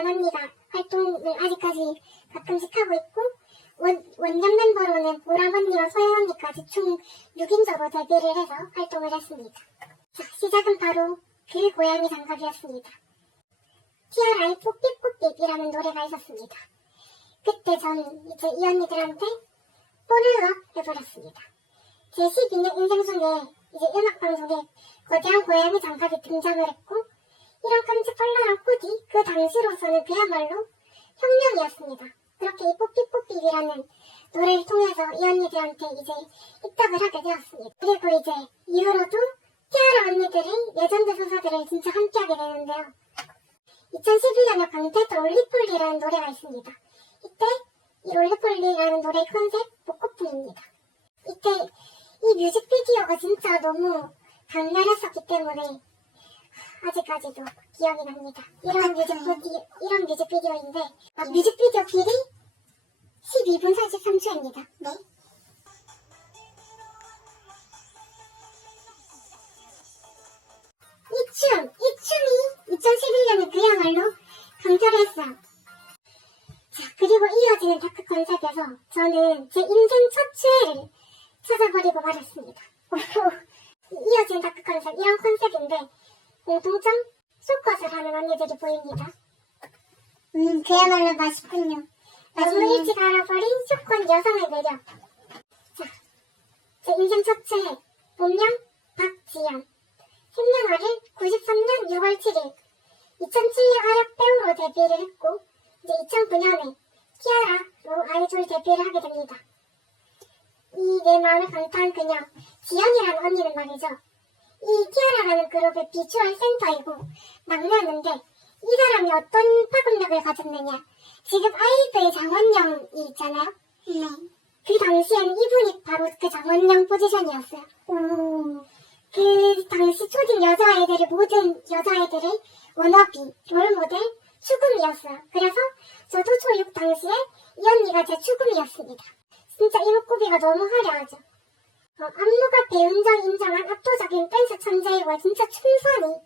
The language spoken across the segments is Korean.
언니가 활동을 아직까지 가끔씩 하고 있고 원, 원년 멤버로는 보람 언니와 소연 언니까지 총 6인조로 데뷔를 해서 활동을 했습니다. 자, 시작은 바로 그 고양이 장갑이었습니다. 티아라의 뽀삐뽀삐이라는 노래가 있었습니다. 그때 저는 이제 이 언니들한테 뽀르르 해버렸습니다. 제 12년 인생 중에 이제 음악 방송에 거대한 고양이 장갑이 등장을 했고 이런 깜찍발랄한 코디 그 당시로서는 그야말로 혁명이었습니다. 그렇게 이 뽀삐뽀삐이라는 노래를 통해서 이 언니들한테 이제 입덕을 하게 되었습니다. 그리고 이제 이후로도 티아라 언니들이 레전드 소사들을 진짜 함께하게 되는데요. 2011년에 광태도 올리폴리라는 노래가 있습니다. 이때 이 올리폴리라는 노래의 컨셉 복고풍입니다. 이때 이 뮤직비디오가 진짜 너무 강렬했었기 때문에 아직까지도 기억이 납니다. 이런 뮤직비디오, 이런 뮤직비디오인데 아, 뮤직비디오 길이 12분 43초입니다. 네. 이 춤, 이 춤이 2011년에 그야말로 강렬했어요. 자, 그리고 이어지는 다크 컨셉에서 저는 제 인생 첫 최애를 찾아버리고 말았습니다. 이어지는 다크 컨셉, 이런 컨셉인데 공통점? 속것을 하는 언니들이 보입니다. 음, 그야말로 맛있군요. 너무 일찍 알아버린 쇼권 여성의 매력. 자, 제 인생 첫 최애, 본명 박지연. 생년월일 93년 6월 7일. 2007년 아역 배우로 데뷔를 했고, 이제 2009년에 티아라로 아이돌 데뷔를 하게 됩니다. 이 내 마음을 강타한 그녀, 지연이라는 언니는 말이죠. 이 티아라라는 그룹의 비주얼 센터이고 막내였는데 이 사람이 어떤 파급력을 가졌느냐. 지금 아이브의 장원영이 있잖아요. 네. 그 당시에는 이분이 바로 그 장원영 포지션이었어요. 오. 그 당시 초딩 여자아이들의 모든 여자아이들의 워너비, 롤모델, 추금이었어요. 그래서 저도 초6 당시에 이 언니가 제 추금이었습니다. 진짜 이목구비가 너무 화려하죠. 어, 안무가 배운정 인정한 압도적인 댄스 천재이고 진짜 춤선이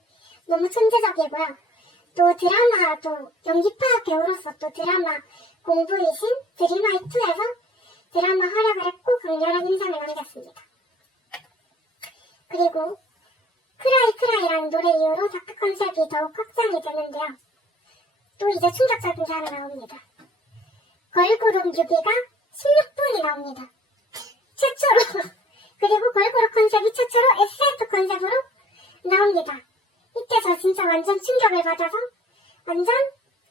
너무 천재적이고요. 또 드라마 또 연기파 배우로서 또 드라마 공부이신 드림하이2에서 드라마 활약을 했고 강렬한 인상을 남겼습니다. 그리고 크라이 크라이라는 노래 이후로 다크 컨셉이 더욱 확장이 되는데요. 또 이제 충격적인 게 하나 나옵니다. 걸그룹 뮤비가 16분이 나옵니다. 최초로 그리고 걸그룹 컨셉이 최초로 SF 컨셉으로 나옵니다. 이때 저 진짜 완전 충격을 받아서 완전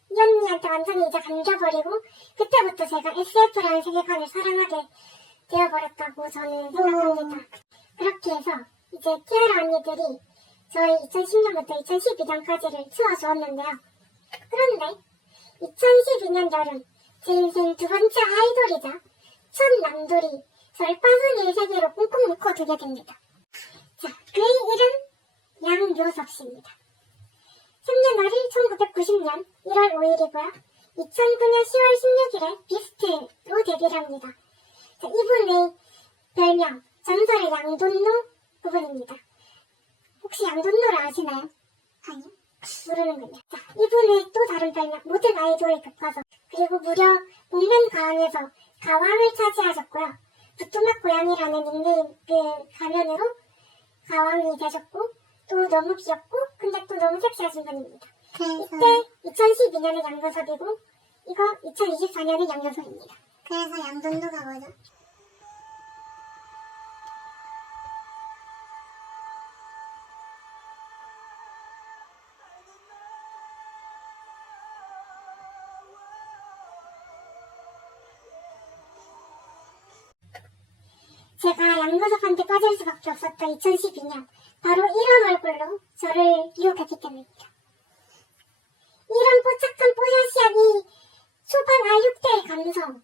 이 언니한테 완전히 이제 감겨버리고 그때부터 제가 SF라는 세계관을 사랑하게 되어버렸다고 저는 생각합니다. 그렇게 해서 이제 티아라 언니들이 저의 2010년부터 2012년까지를 키워주었는데요. 그런데 2012년 여름 제 인생 두 번째 아이돌이자 첫 남돌이 빠순이의 세계로 꽁꽁 묶어두게 됩니다. 자, 그의 이름 양요섭 씨입니다. 3년월일 1990년 1월 5일이고요. 2009년 10월 16일에 비스트로 데뷔를 합니다. 자, 이분의 별명 전설의 양돈노 부분입니다. 혹시 양돈노를 아시나요? 아니요. 모르는군요. 자, 이분의 또 다른 별명 모든 아이돌의 교과서 그리고 무려 복면 가왕에서 가왕을 차지하셨고요. 부뚜막 고양이라는 닉네임 그 가면으로 가왕이 되셨고 또 너무 귀엽고 근데 또 너무 섹시하신 분입니다. 이때 2012년에 양교섭이고 이거 2024년에 양교섭입니다. 그래서 양돈도가 뭐죠? 양교섭한테 빠질 수밖에 없었던 2012년 바로 이런 얼굴로 저를 유혹했기 때문입니다. 이런 뽀짝한 뽀샤시한 이 초반 R6대의 감성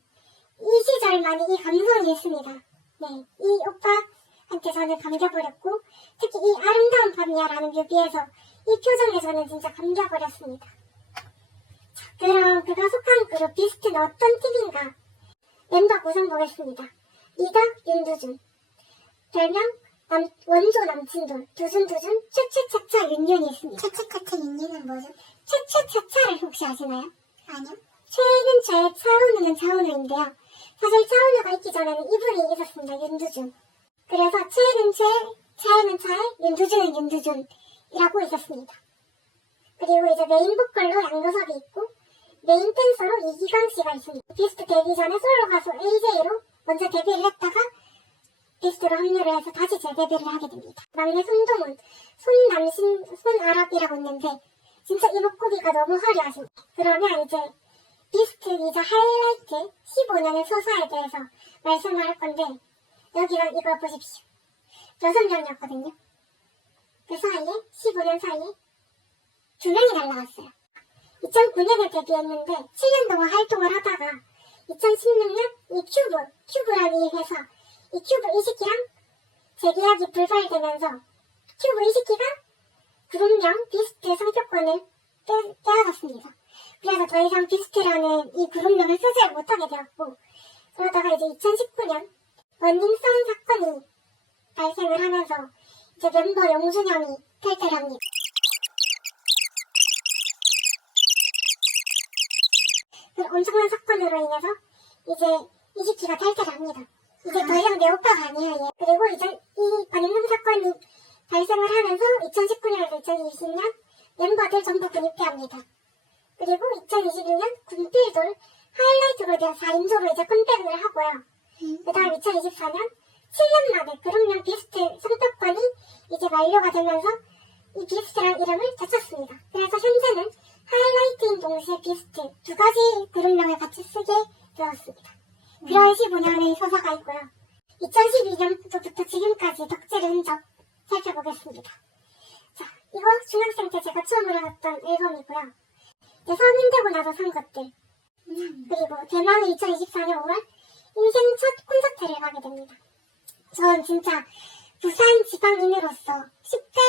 이 시절만이 이 감성이 있습니다. 네, 이 오빠한테 저는 감겨버렸고 특히 이 아름다운 밤이야라는 뮤비에서 이 표정에 저는 진짜 감겨버렸습니다. 자, 그럼 그가 속한 그룹 비스트는 어떤 팀인가? 멤버 구성 보겠습니다. 리더 윤두준 별명 남- 원조 남친돌 두준두준 최최차차 윤윤이 있습니다. 차차차차 윤리는 뭐죠? 최최차차를 혹시 아시나요? 아니요. 최는 최, 차은우는 차은우인데요. 사실 차은우가 있기 전에는 이분이 있었습니다. 윤두준. 그래서 최는 최, 차에는 차에, 윤두준은 윤두준이라고 있었습니다. 그리고 이제 메인 보컬로 양교섭이 있고 메인 댄서로 이기광 씨가 있습니다. 비스트 데뷔 전에 솔로 가수 AJ로 먼저 데뷔를 했다가 비스트로 합류를 해서 다시 재데뷔를 하게 됩니다. 막내 손동훈, 손남신, 손아랍이라고 있는데 진짜 이목구비가 너무 화려하십니다. 그러면 이제 비스트이자 하이라이트 15년의 소사에 대해서 말씀을 할 건데 여기가 이거 보십시오. 여섯 명이었거든요. 그 사이에 15년 사이에 두 명이 날라왔어요. 2009년에 데뷔했는데 7년 동안 활동을 하다가 2016년 이 큐브, 큐브라는 이 회사, 이 큐브 이시키랑 재계약이 불발되면서 큐브 이시키가 그룹명 비스트 상표권을 빼, 빼앗았습니다. 그래서 더 이상 비스트라는 이 그룹명을 쓰지 못하게 되었고 그러다가 이제 2019년 런닝성 사건이 발생을 하면서 이제 멤버 영순영이 탈퇴를 합니다. 그 엄청난 사건으로 인해서 이제 이지키가 탈퇴를 합니다. 이제 더 이상 내 오빠가 아니야 얘. 그리고 이제 이 반응금 사건이 발생을 하면서 2019년에서 2020년 멤버들 전부 군입대합니다. 그리고 2021년 군필돌 하이라이트로 대한 4인조로 이제 컴백을 하고요. 그 다음 2024년 7년 만에 그룹명 비스트 성격권이 이제 만료가 되면서 이 비스트라는 이름을 되찾습니다. 그래서 현재는 하이라이트인 동시에 비스트 두 가지 그룹명을 같이 쓰게 되었습니다. 그런 15년의 서사가 있고요. 2012년부터 지금까지 덕질의 흔적 살펴보겠습니다. 자, 이거 중학생 때 제가 처음으로 봤던 앨범이고요. 이제 성인 되고 나서 산 것들. 그리고 대망의 2024년 5월 인생 첫 콘서트를 가게 됩니다. 전 진짜 부산 지방인으로서 10대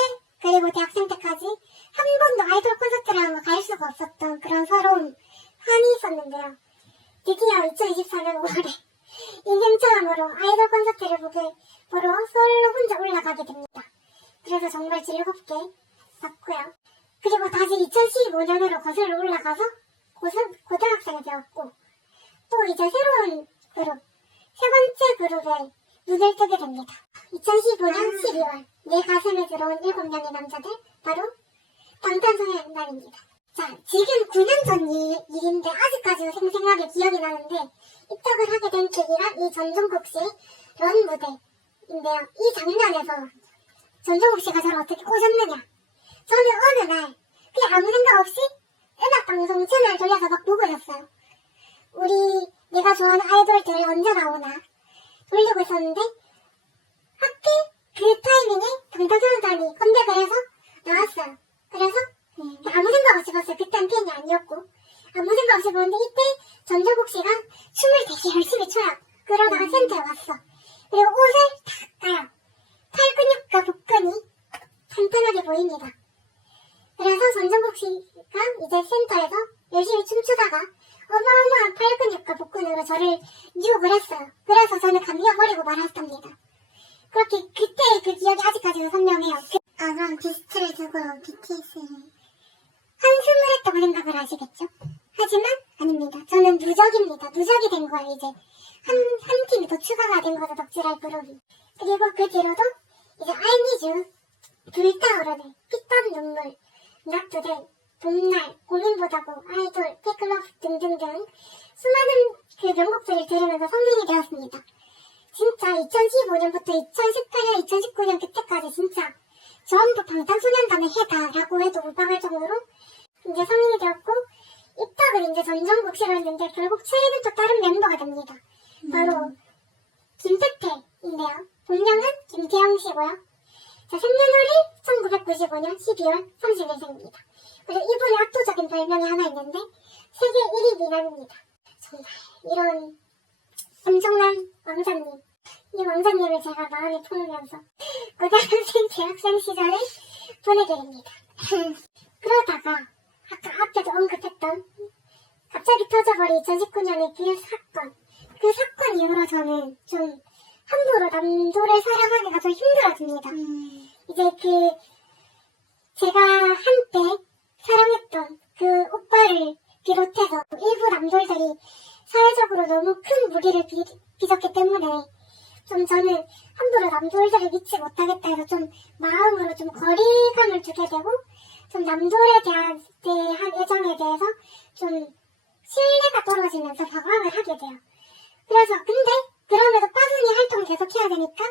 그리고 대학생 때까지 한 번도 아이돌 콘서트라는 거갈 수가 없었던 그런 서러운 한이 있었는데요. 드디어 2024년 5월에 인생 처음으로 아이돌 콘서트를 보게 보러 서울로 혼자 올라가게 됩니다. 그래서 정말 즐겁게 봤고요. 그리고 다시 2015년으로 거슬러 올라가서 고등, 고등학생이 되었고 또 이제 새로운 그룹 세 번째 그룹에 눈을 뜨게 됩니다. 2015년 12월 내 가슴에 들어온 7명의 남자들 바로 방탄소년단입니다. 자, 지금 9년 전 일, 일인데 아직까지도 생생하게 기억이 나는데 입덕을 하게 된 계기가 이 전종국 씨의 런 무대인데요. 이 장면에서 전종국 씨가 저를 어떻게 꼬셨느냐? 저는 어느 날 그냥 아무 생각 없이 음악 방송 채널 돌려서 막 보고 있었어요. 우리 내가 좋아하는 아이돌들 언제 나오나 돌리고 있었는데 하필 그 타이밍에 방탄소년단이 컴백을 해서 나왔어요. 그래서 음, 아무 생각 없이 봤어요. 그땐 팬이 아니었고 아무 생각 없이 보는데 이때 전정국 씨가 춤을 되게 열심히 춰요. 그러다가 센터에 왔어. 그리고 옷을 탁 가요. 팔 근육과 복근이 탄탄하게 보입니다. 그래서 전정국 씨가 이제 센터에서 열심히 춤추다가 어마어마한 팔 근육과 복근으로 저를 유혹을 했어요. 그래서 저는 감겨버리고 말았답니다. 그렇게 그때의 그 기억이 아직까지도 선명해요. 그 아, 그럼 비스트를 두고 BTS를. 한숨을 했다고 생각을 하시겠죠? 하지만 아닙니다. 저는 누적입니다. 누적이 된 거예요, 이제. 한, 한 팀이 더 추가가 된 거죠, 덕질할 그룹이. 그리고 그 뒤로도 이제 알미주, 불타오르네, 피땀 눈물, 나투데, 봄날, 고민보다고, 아이돌, 피클러브 등등등 수많은 그 명곡들을 들으면서 성인이 되었습니다. 진짜 2015년부터 2018년, 2019년 그때까지 진짜 전부 방탄소년단의 해다라고 해도 무방할 정도로 이제 성인이 되었고 입덕을 이제 전정국 씨로 했는데 결국 최애는 또 다른 멤버가 됩니다. 바로 김태태인데요. 본명은 김태형 씨고요. 자, 생년월일 1995년 12월 30일생입니다. 그리고 이분의 압도적인 별명이 하나 있는데 세계 1위 미남입니다. 정말 이런 엄청난 왕자님 이 왕자님을 제가 마음에 품으면서 고등학생, 대학생 시절을 보내게 됩니다. 그러다가 아까 앞에도 언급했던 갑자기 터져버린 2019년의 그 사건 그 사건 이후로 저는 좀 함부로 남도를 사랑하기가 좀 힘들어집니다. 음, 이제 그 제가 한때 사랑했던 그 오빠를 비롯해서 일부 남돌들이 사회적으로 너무 큰 무리를 비, 빚었기 때문에 좀 저는 함부로 남돌들을 믿지 못하겠다 해서 좀 마음으로 좀 거리감을 두게 되고 좀 남돌에 대한, 대한 애정에 대해서 좀 신뢰가 떨어지면서 방황을 하게 돼요. 그래서 근데 그럼에도 빠순이 활동을 계속 해야 되니까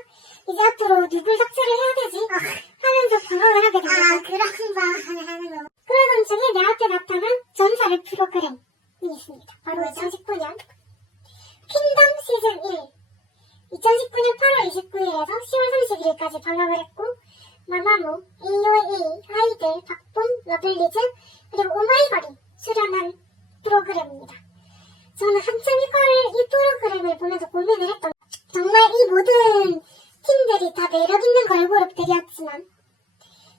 이제 앞으로 누굴 삭제를 해야 되지 하면서 방황을 하게 됩니다. 아, 그런 마음을 하는 거. 그러던 중에 내 앞에 나타난 전설의 프로그램이 있습니다. 바로 뭐죠? 2019년 퀸덤 시즌 1 2019년 8월 29일에서 10월 31일까지 방영을 했고 마마무, AOA, 아이들, 박봄, 러블리즈 그리고 오마이걸이 출연한 프로그램입니다. 저는 한참 이거를 이 프로그램을 보면서 고민을 했던 정말 이 모든 팀들이 다 매력있는 걸그룹들이었지만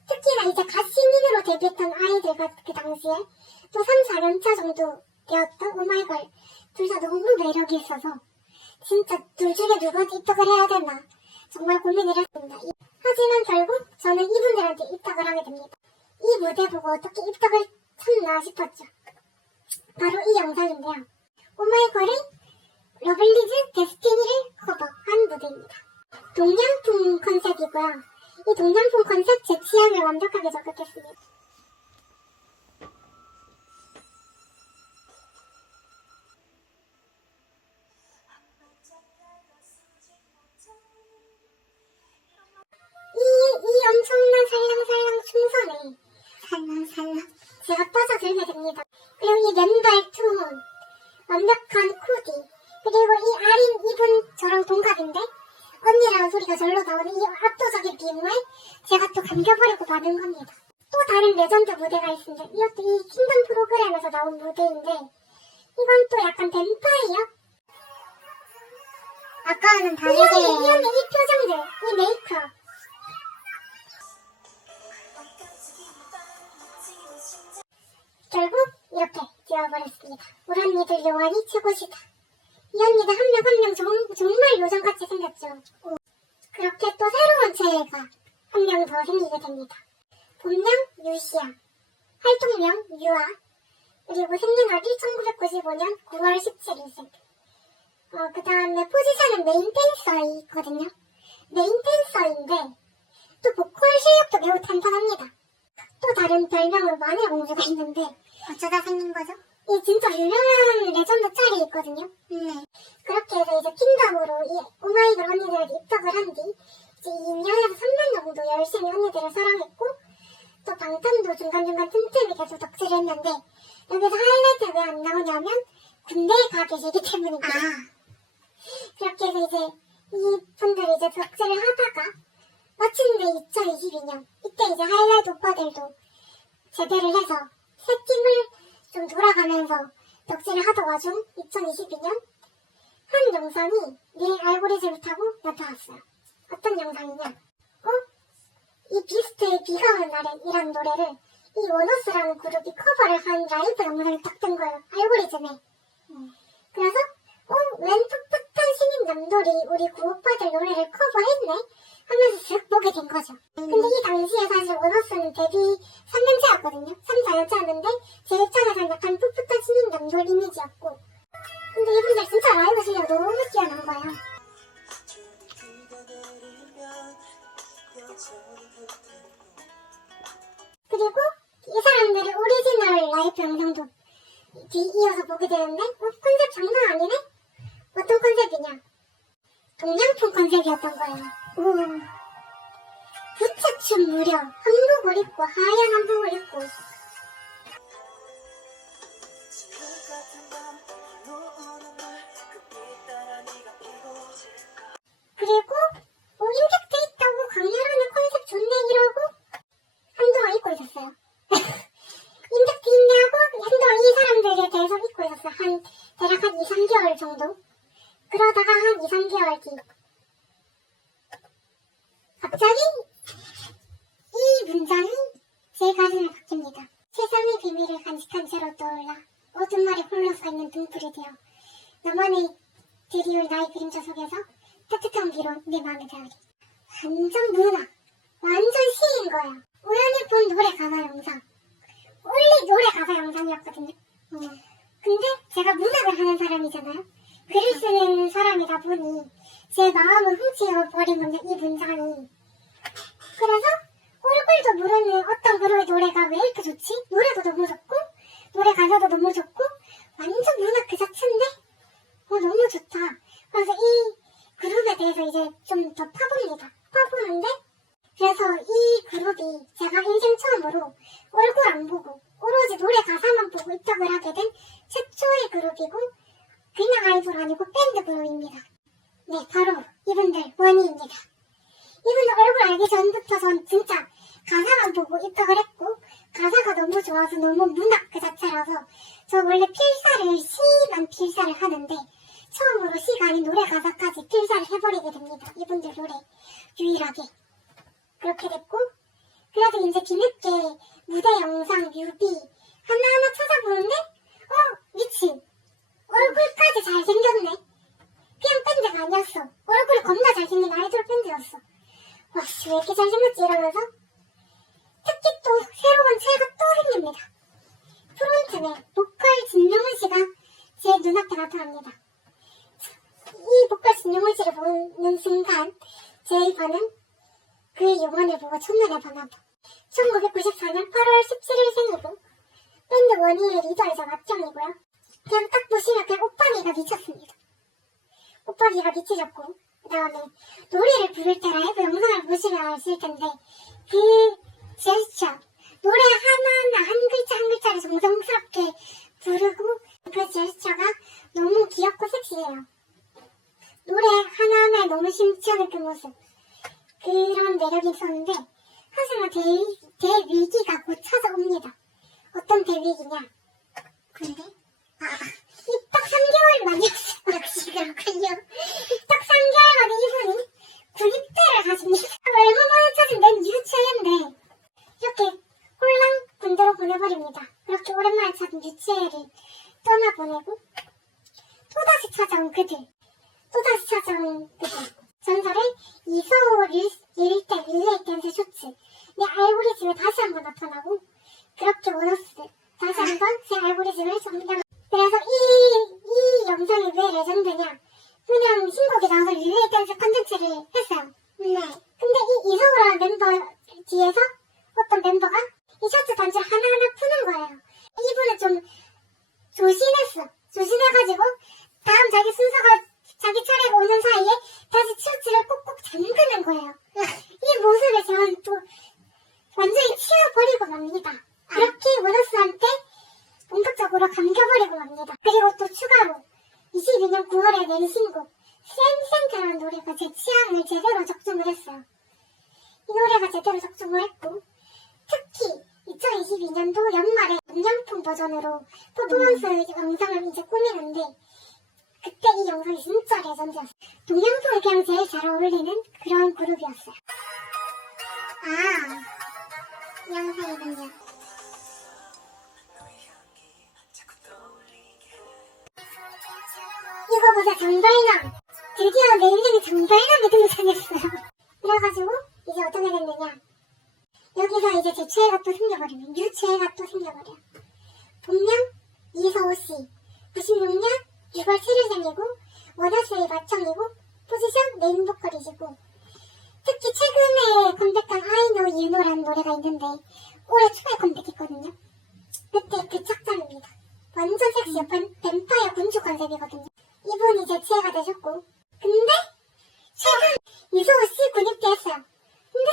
특히나 이제 갓 신인으로 데뷔했던 아이들과 그 당시에 또 3, 4년차 정도 되었던 오마이걸 둘 다 너무 매력이 있어서 진짜 둘 중에 누가 입덕을 해야 되나 정말 고민을 했습니다. 이- 하지만 결국 저는 이분들한테 입덕을 하게 됩니다. 이 무대 보고 어떻게 입덕을 쳤나 싶었죠. 바로 이 영상인데요. 오마이걸의 러블리즈 데스티니를 커버한 무대입니다. 동양풍 컨셉이고요. 이 동양풍 컨셉 제 취향을 완벽하게 저격했습니다. 이, 이 엄청난 살랑살랑 춤선에 살랑살랑. 제가 빠져들게 됩니다. 그리고 이 맨발 투혼, 완벽한 코디, 그리고 이 아린 이분 저랑 동갑인데 언니라는 소리가 절로 나오는 이 압도적인 미모에 제가 또 감겨버리고 마는 겁니다. 또 다른 레전드 무대가 있습니다. 이것도 이 킹덤 프로그램에서 나온 무대인데 이건 또 약간 뱀파이어? 아까와는 이 다르게. 언니, 이 언니 이 표정들, 이 메이크업 결국 이렇게 되어버렸습니다. 우리 언니들 요한이 최고시다. 이 언니들 한 명 한 명 정말 요정같이 생겼죠. 오. 그렇게 또 새로운 체가 한 명 더 생기게 됩니다. 본명 유시아, 활동명 유아, 그리고 생년월일 1995년 9월 17일생. 어, 그 다음에 포지션은 메인 댄서에 있거든요. 메인 댄서인데 또 보컬 실력도 매우 탄탄합니다. 또 다른 별명으로 마녀 공주가 있는데 어쩌다 생긴 거죠? 이 진짜 유명한 레전드 짤이 있거든요. 네. 그렇게 해서 이제 킹덤으로 이 오마이걸 언니들에게 입덕을 한 뒤 이제 2년에서 3년 정도 열심히 언니들을 사랑했고 또 방탄도 중간중간 틈틈이 계속 덕질을 했는데 여기서 하이라이트가 왜안 나오냐면 군대에 가 계시기 때문입니다. 아, 그렇게 해서 이제 이분들이 이제 덕질을 하다가 마침내 2022년 이때 이제 하이라이트 오빠들도 제대를 해서 새 팀을 좀 돌아가면서 덕질을 하던 와중 2022년 한 영상이 내 알고리즘을 타고 나타났어요. 어떤 영상이냐? 어? 이 비스트의 비가 오는 날엔이라는 노래를 이 원어스라는 그룹이 커버를 한 라이브 영상이 딱뜬 거예요. 알고리즘에. 그래서 어? 웬 풋풋한 신인 남돌이 우리 구오빠들 노래를 커버했네? 하면서 쓱 보게 된 거죠. 근데 이 당시에 사실 원어스는 데뷔 3년차였거든요. 3, 4년차였는데 제 입장에서는 약간 풋풋한 신인 남돌 이미지였고 근데 이분들 진짜 라이브 실력 너무 뛰어난 거예요. 그리고 이 사람들의 오리지널 라이브 영상도 뒤 이어서 보게 되는데 어, 컨셉 장난 아니네? 어떤 컨셉이냐? 동양풍 컨셉이었던 거예요. 오. 부채춤 무려 한복을 입고 하얀 한복을 입고 제가 문학을 하는 사람이잖아요. 글을 쓰는 사람이다 보니 제 마음을 훔치어 버린 건데 이 문장이. 그래서 얼굴도 모르는 어떤 그룹의 노래가 왜 이렇게 좋지? 노래도 너무 좋고 노래 가사도 너무 좋고 완전 문학 그 자체인데 어 너무 좋다. 그래서 이 그룹에 대해서 이제 좀 더 파봅니다. 파보는데 그래서 이 그룹이 제가 인생 처음으로 얼굴 안 보고 오로지 노래 가사만 보고 입덕을 하게 된 최초의 그룹이고 그냥 아이돌 아니고 밴드 그룹입니다. 네, 바로 이분들 원희입니다. 이분들 얼굴 알기 전부터 전 진짜 가사만 보고 입덕을 했고 가사가 너무 좋아서 너무 문학 그 자체라서 저 원래 필사를 시만 필사를 하는데 처음으로 시가 아닌 노래 가사까지 필사를 해버리게 됩니다. 이분들 노래 유일하게 그렇게 됐고 그래서 이제 뒤늦게 무대 영상 뮤비 하나하나 찾아보는데 어 미친. 얼굴까지 잘생겼네. 그냥 밴드가 아니었어. 얼굴이 겁나 잘생긴 아이돌 밴드였어. 와 씨 왜 이렇게 잘생겼지? 이러면서 특히 또 새로운 체가 또 생깁니다. 프론트맨 보컬 진용훈 씨가 제 눈앞에 나타납니다. 이 보컬 진용훈 씨를 보는 순간 제 반응 그 영화를 보고 첫눈에 반하다 1994년 8월 17일 생이고 밴드 원희의 리더이자 맏형이고요. 그냥 딱 보시면 그냥 오빠기가 미쳤습니다. 오빠기가 미치셨고 그 다음에 노래를 부를 때 라이브 영상을 보시면 아실 텐데 그 제스처 노래 하나하나 한 글자 한 글자를 정성스럽게 부르고 그 제스처가 너무 귀엽고 섹시해요. 노래 하나하나에 너무 심취하는 그 모습 그런 매력이 있었는데 하지만 대, 대위기가 곧 찾아옵니다 어떤 대위기냐? 근데 아 입덕 3개월 만이었어요 역시 그렇군요. 입덕 3개월 만에 이분이 군입대를 가십니다. 얼마 만에 찾은 낸 유치원인데 이렇게 홀랑 군대로 보내버립니다. 그렇게 오랜만에 찾은 유치회를 떠나보내고 또다시 찾아온 그들 또다시 찾아온 그들. 전설의 이서호 일대 릴레이 댄스 쇼츠 내 알고리즘에 다시 한번 나타나고 그렇게 원어스 다시 한번 제 알고리즘을 점령 그래서 이, 이 영상이 왜 레전드냐 그냥 신곡이 나와서 릴레이 댄스 컨텐츠를 했어요 네 근데 이 이서호라는 멤버 뒤에서 어떤 멤버가 이 셔츠 단추를 하나하나 푸는 거예요 이분은 좀 조심했어 조심해가지고 다음 자기 순서가 자기 차례가 오는 사이에 다시 셔츠를 꼭꼭 잠그는 거예요. 이 모습에 저는 또 완전히 치워버리고 맙니다. 그렇게 원어스한테 본격적으로 감겨버리고 맙니다. 그리고 또 추가로 22년 9월에 낸 신곡 센센트라는 노래가 제 취향을 제대로 적중을 했어요. 이 노래가 제대로 적중을 했고 특히 2022년도 연말에 음량품 버전으로 퍼포먼스 영상을 이제 꾸미는데 그때 이 영상이 진짜 레전드였어요. 동양풍에 그냥 제일 잘 어울리는 그런 그룹이었어요. 아, 이 영상이군요. 이거 보자, 정발남. 드디어 내 인생에 정발남이 등장했어요. 그래가지고 이제 어떻게 됐느냐. 여기서 이제 제 최애가 또 생겨버리면 유최애가 또 생겨버려. 본명 이서호 씨. 96년 6월 7일생이고 원어스의 마청이고 포지션 메인 보컬이시고 특히 최근에 컴백한 I Know You Know라는 노래가 있는데 올해 초에 컴백했거든요. 그때 그 착장입니다. 완전 섹시한 뱀, 뱀파이어 군주 컨셉이거든요. 이분이 제 최애가 되셨고 근데 최근 이소우 씨 군입대했어요. 근데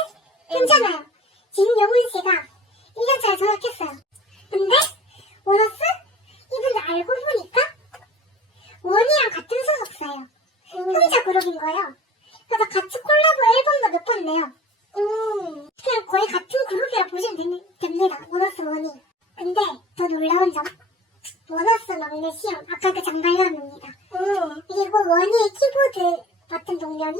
괜찮아요. 진용훈 씨가 1년차에 전역했어요. 근데 원어스 이분들 알고 보니까 원이랑 같은 소속사예요. 혼자 그룹인 거예요. 그래서 같이 콜라보 앨범도 몇 번 내요. 음, 그냥 거의 같은 그룹이라 보시면 됩니- 됩니다. 원어스 원이. 근데 더 놀라운 점. 원어스 막내 시험, 아까 그 장발남입니다. 음, 그리고 원희의 키보드 맡은 동명이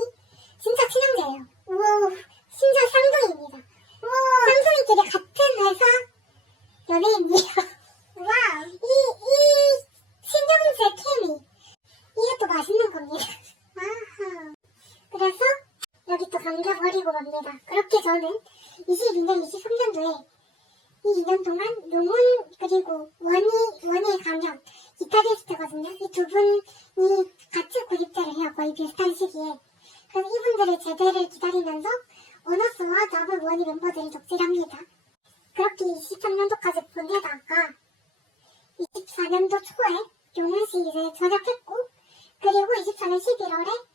진짜 친형제예요. 우와, 심지어 쌍둥이입니다. 와, 쌍둥이끼리 같은 회사 연예인이에요. 와. 이, 이, 신영재 케미. 이게 또 맛있는 겁니다. 아하. 그래서 여기 또 감겨버리고 갑니다. 그렇게 저는 22년, 23년도에 이 2년 동안 용훈 그리고 원희, 원희의 가면 기타리스트거든요. 이 두 분이 같이 구입제를 해요. 거의 비슷한 시기에. 그래서 이분들의 제대를 기다리면서 원어스와 더블 원희 멤버들이 덕질합니다. 그렇게 23년도까지 보내다가 24년도 초에 용훈씨 이제 전역했고 그리고 24년 11월에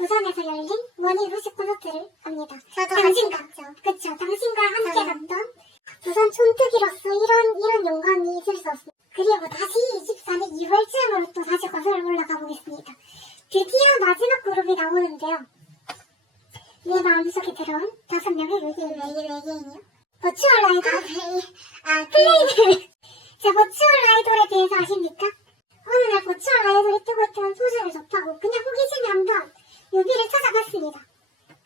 부산에서 열린 원희 루시 콘서트를 갑니다. 저도 당신과. 그쵸 당신과 함께 저는. 갔던 부산 촌뜨기로서 이런 이런 영광이 있을 수 없습니다. 그리고 다시 24년 2월쯤으로 또 다시 거슬러 올라가 보겠습니다. 드디어 마지막 그룹이 나오는데요. 내 마음속에 들어온 다섯 명의 외계인 외계 외계인이요? 버추얼 아, 아이돌 네. 아, 플레이들 제 버추얼 아이돌에 대해서 아십니까? 어느 날 버추얼 아이돌이 뜨고 있다는 소식을 접하고 그냥 호기심에 한번 뮤비를 찾아봤습니다.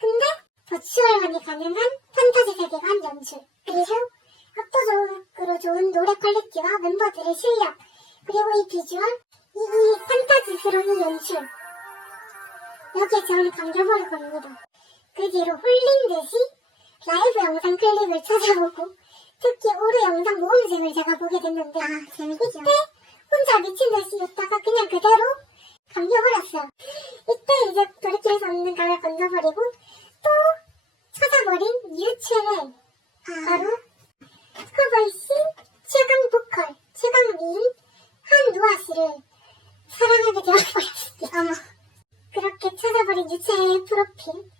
근데 버추얼만이 가능한 판타지 세계관 연출 그리고 압도적으로 좋은 노래 퀄리티와 멤버들의 실력 그리고 이 비주얼 이, 이 판타지스러운 이 연출 여기에 저는 감겨버릴 겁니다. 그 뒤로 홀린 듯이 라이브 영상 클립을 찾아보고 특히 올해 영상 모음집을 제가 보게 됐는데 아, 재밌죠. 이때 혼자 미친 듯이 웃다가 그냥 그대로 감겨버렸어요. 이때 이제 돌이킬 수 없는 감을 건져버리고 또 찾아버린 유채를 아, 바로 스커버이씨 최강 보컬 최강 미인 한누아 씨를 사랑하게 되어버렸습니다. 어머. 그렇게 찾아버린 유채의 프로필.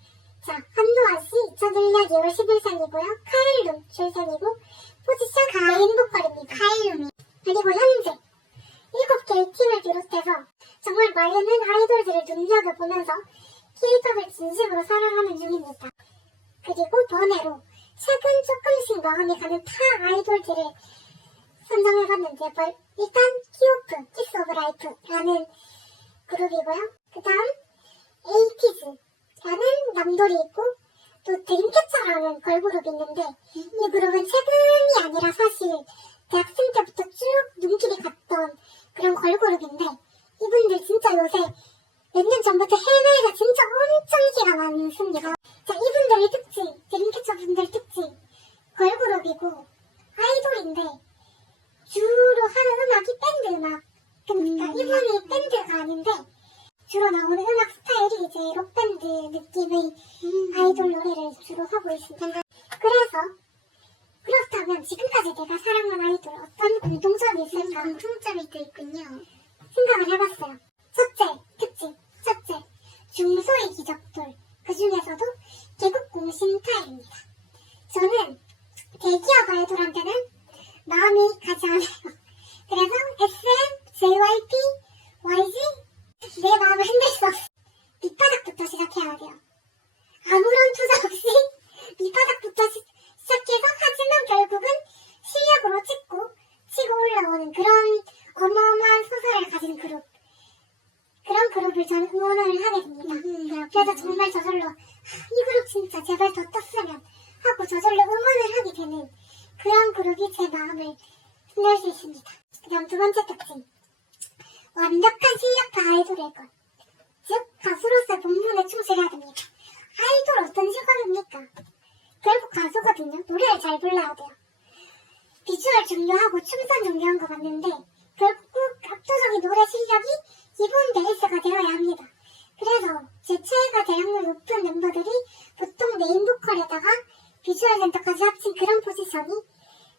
자, 한노아 씨 2001년 2월 10일생이고요. 카일룸 출생이고 포지션 메인 보컬입니다. 카일룸이. 그리고 현재 7개의 팀을 비롯해서 정말 많은 아이돌들을 눈여겨보면서 K-팝을 진심으로 사랑하는 중입니다. 그리고 번외로 최근 조금씩 마음이 가는 타 아이돌들을 선정해봤는데 뭐, 일단 키오프, 키스 오브 라이프라는 그룹이고요. 그 다음 에이티즈라는 남돌이 있고 또 드림캐쳐라는 걸그룹이 있는데 이 그룹은 최근이 아니라 사실 대학생 때부터 쭉 눈길이 갔던 그런 걸그룹인데 이분들 진짜 요새 몇 년 전부터 해외에서 진짜 엄청 인기가 많습니다. 자 이분들의 특징, 드림캐쳐 분들 특징 걸그룹이고 아이돌인데 주로 하는 음악이 밴드 음악 그러니까 음. 이분이 밴드가 아닌데 주로 나오는 음악 스타일이 이제 록밴드 느낌의 아이돌 노래를 주로 하고 있습니다. 그래서 그렇다면 지금까지 내가 사랑한 아이돌 어떤 공통점이 있을까 공통점이 또 있군요. 생각을 해봤어요. 첫째, 특징. 첫째, 중소의 기적돌. 그 중에서도 개국 공신타입니다. 저는 대기업 아이돌한테는 마음이 가지 않아요. 그래서 SM, JYP, YG 내 마음을 흔들 수 없어. 밑바닥부터 시작해야 돼요. 아무런 투자 없이 밑바닥부터 시, 시작해서 하지만 결국은 실력으로 찍고 치고 올라오는 그런 어마어마한 소설을 가진 그룹. 그런 그룹을 저는 응원을 하게 됩니다. 음, 그래서 정말 저절로 하, 이 그룹 진짜 제발 더 떴으면 하고 저절로 응원을 하게 되는 그런 그룹이 제 마음을 흔들 수 있습니다. 그 다음 두 번째 특징. 완벽한 실력파 아이돌의 것. 즉, 가수로서 본분에 충실해야 됩니다. 아이돌 어떤 직업입니까? 결국 가수거든요. 노래를 잘 불러야 돼요. 비주얼 중요하고 춤선 중요한 것 같는데 결국 압도적인 노래 실력이 기본 베이스가 되어야 합니다. 그래서 제 최애가 대학률 높은 멤버들이 보통 메인 보컬에다가 비주얼 센터까지 합친 그런 포지션이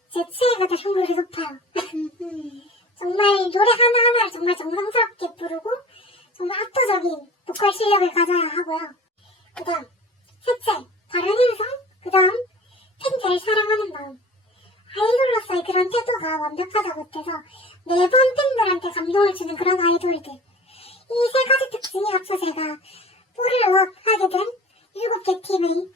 제 최애가 대학률이 높아요. 정말 노래 하나하나를 정말 정성스럽게 부르고 정말 압도적인 보컬 실력을 가져야 하고요. 그 다음 셋째, 바른 인성 그 다음 팬들을 사랑하는 마음. 아이돌로서의 그런 태도가 완벽하다 못해서 매번 팬들한테 감동을 주는 그런 아이돌들. 이 세 가지 특징이 합쳐 제가 뽀를 하게 된 일곱 개 팀의